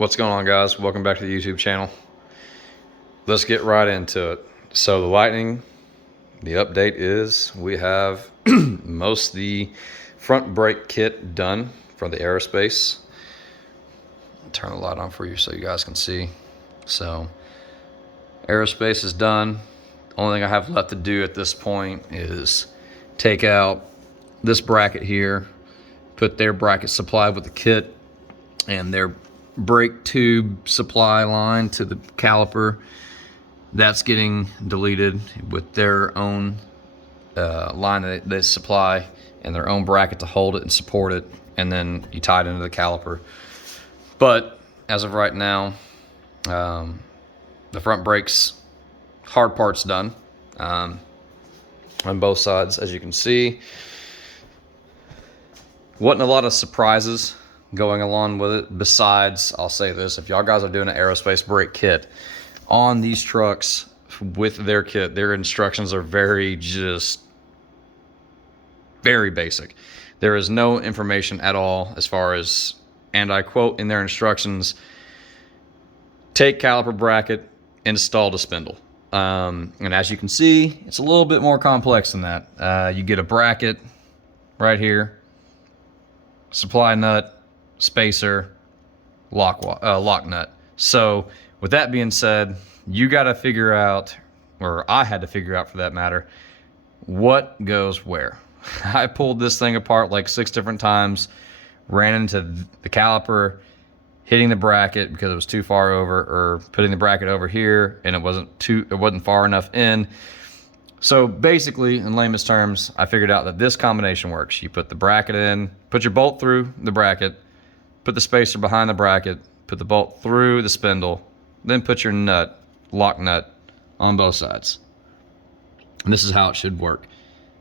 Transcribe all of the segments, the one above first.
What's going on, guys? Welcome back to the YouTube channel. Let's get right into it. So the Lightning, the update is we have most of the front brake kit done from the Aerospace. I'll turn the light on for you so you guys can see. So Aerospace is done. Only thing I have left to do at this point is take out this bracket here, put their bracket supplied with the kit and their brake tube supply line to the caliper. That's getting deleted with their own line that they supply and their own bracket to hold it and support it, and then you tie it into the caliper. But as of right now, the front brakes hard part's done on both sides. As you can see, wasn't a lot of surprises going along with it. Besides, I'll say this, if y'all guys are doing an Aerospace brake kit on these trucks with their kit, their instructions are very basic. There is no information at all as far as, and I quote in their instructions, take caliper bracket, install the spindle. And as you can see, it's a little bit more complex than that. You get a bracket right here, supply nut, spacer, lock nut. So with that being said, you got to figure out, or I had to figure out for that matter, what goes where. I pulled this thing apart like 6 different times, ran into the caliper, hitting the bracket because it was too far over, or putting the bracket over here and it wasn't far enough in. So basically, in layman's terms, I figured out that this combination works. You put the bracket in, put your bolt through the bracket, put the spacer behind the bracket, put the bolt through the spindle, then put your nut, lock nut, on both sides. And this is how it should work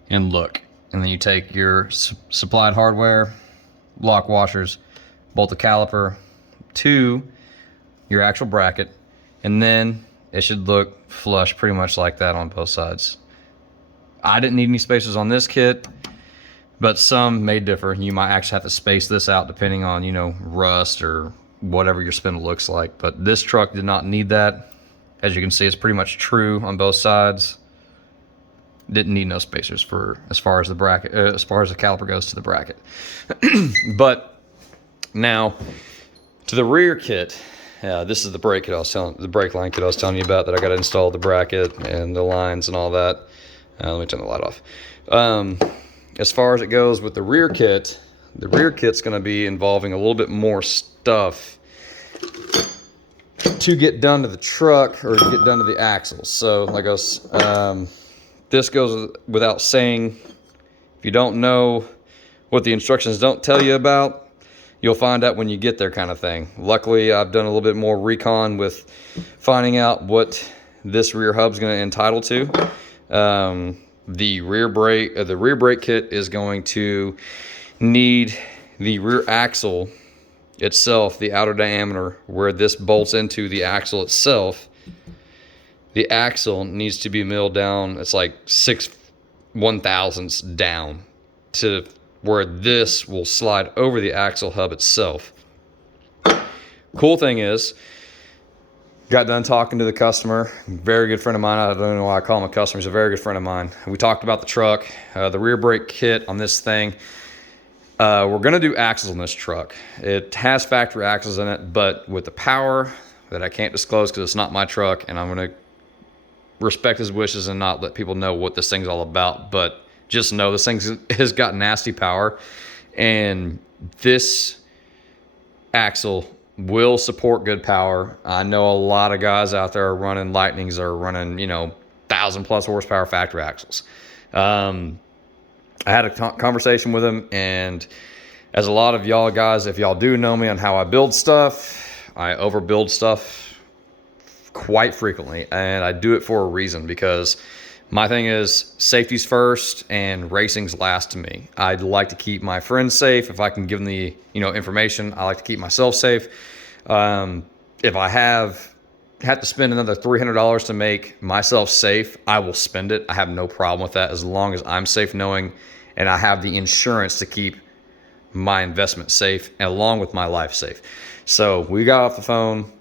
and look. And then you take your supplied hardware, lock washers, bolt the caliper to your actual bracket, and then it should look flush pretty much like that on both sides. I didn't need any spacers on this kit, but some may differ. You might actually have to space this out depending on, rust or whatever your spindle looks like. But this truck did not need that. As you can see, it's pretty much true on both sides. Didn't need no spacers for as far as the bracket, as far as the caliper goes to the bracket. But now to the rear kit. This is the brake kit the brake line kit I was telling you about, that I got to install the bracket and the lines and all that. Let me turn the light off. As far as it goes with the rear kit's going to be involving a little bit more stuff to get done to the truck, or to get done to the axles. So like this goes without saying. If you don't know what the instructions don't tell you about, you'll find out when you get there, kind of thing. Luckily, I've done a little bit more recon with finding out what this rear hub's going to entitle to. The rear brake kit is going to need the rear axle itself, the outer diameter where this bolts into the axle itself. The axle needs to be milled down. It's like 6/1000ths down to where this will slide over the axle hub itself. Cool thing is, got done talking to the customer, very good friend of mine. I don't know why I call him a customer. He's a very good friend of mine. We talked about the truck, the rear brake kit on this thing. We're gonna do axles on this truck. It has factory axles in it, but with the power that I can't disclose because it's not my truck, and I'm gonna respect his wishes and not let people know what this thing's all about. But just know this thing has got nasty power, and this axle will support good power. I know a lot of guys out there are running Lightnings, are running 1,000+ horsepower factory axles. I had a conversation with him, and as a lot of y'all guys, if y'all do know me on how I build stuff, I overbuild stuff quite frequently, and I do it for a reason, because my thing is safety's first and racing's last to me. I'd like to keep my friends safe. If I can give them the information, I like to keep myself safe. If I have to spend another $300 to make myself safe, I will spend it. I have no problem with that, as long as I'm safe knowing and I have the insurance to keep my investment safe along with my life safe. So we got off the phone.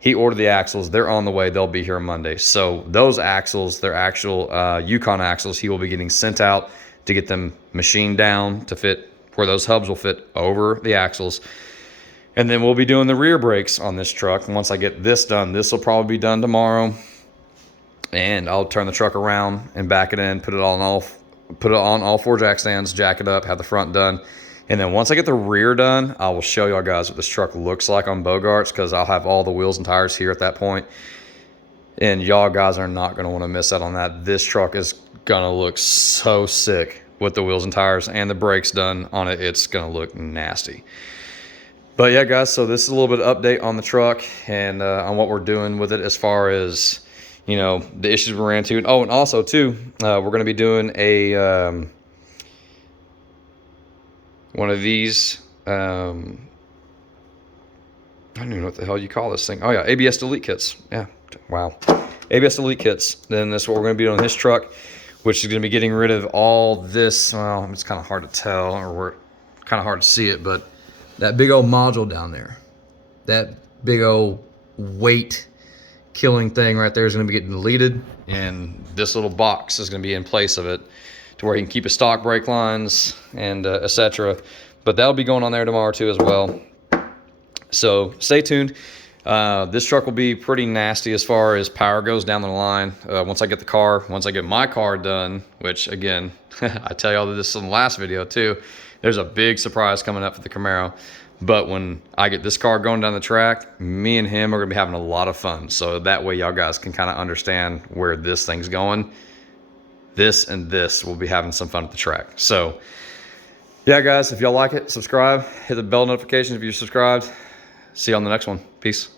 He ordered the axles. They're on the way. They'll be here Monday. So those axles, they're actual Yukon axles, he will be getting sent out to get them machined down to fit where those hubs will fit over the axles. And then we'll be doing the rear brakes on this truck. And once I get this done, this will probably be done tomorrow. And I'll turn the truck around and back it in, put it on all 4 jack stands, jack it up, have the front done. And then once I get the rear done, I will show y'all guys what this truck looks like on Bogarts, because I'll have all the wheels and tires here at that point. And y'all guys are not going to want to miss out on that. This truck is going to look so sick with the wheels and tires and the brakes done on it. It's going to look nasty. But yeah, guys, so this is a little bit of update on the truck and on what we're doing with it as far as, you know, the issues we ran into. Oh, and also, too, we're going to be doing a... one of these, I don't even know what the hell you call this thing. Oh yeah, ABS delete kits. Yeah, wow. ABS delete kits. Then that's what we're gonna be doing on this truck, which is gonna be getting rid of all this. Well, it's kind of hard to tell, or we're kind of hard to see it, but that big old module down there, that big old weight killing thing right there is gonna be getting deleted. And this little box is gonna be in place of it, to where you can keep his stock brake lines and etc. But that'll be going on there tomorrow too as well. So stay tuned. This truck will be pretty nasty as far as power goes down the line. Once I get my car done, which again, I tell y'all this in the last video too, there's a big surprise coming up for the Camaro. But when I get this car going down the track, me and him are gonna be having a lot of fun. So that way y'all guys can kind of understand where this thing's going. This and this will be having some fun at the track. So yeah, guys, if y'all like it, subscribe, hit the bell notifications if you're subscribed. See you on the next one. Peace.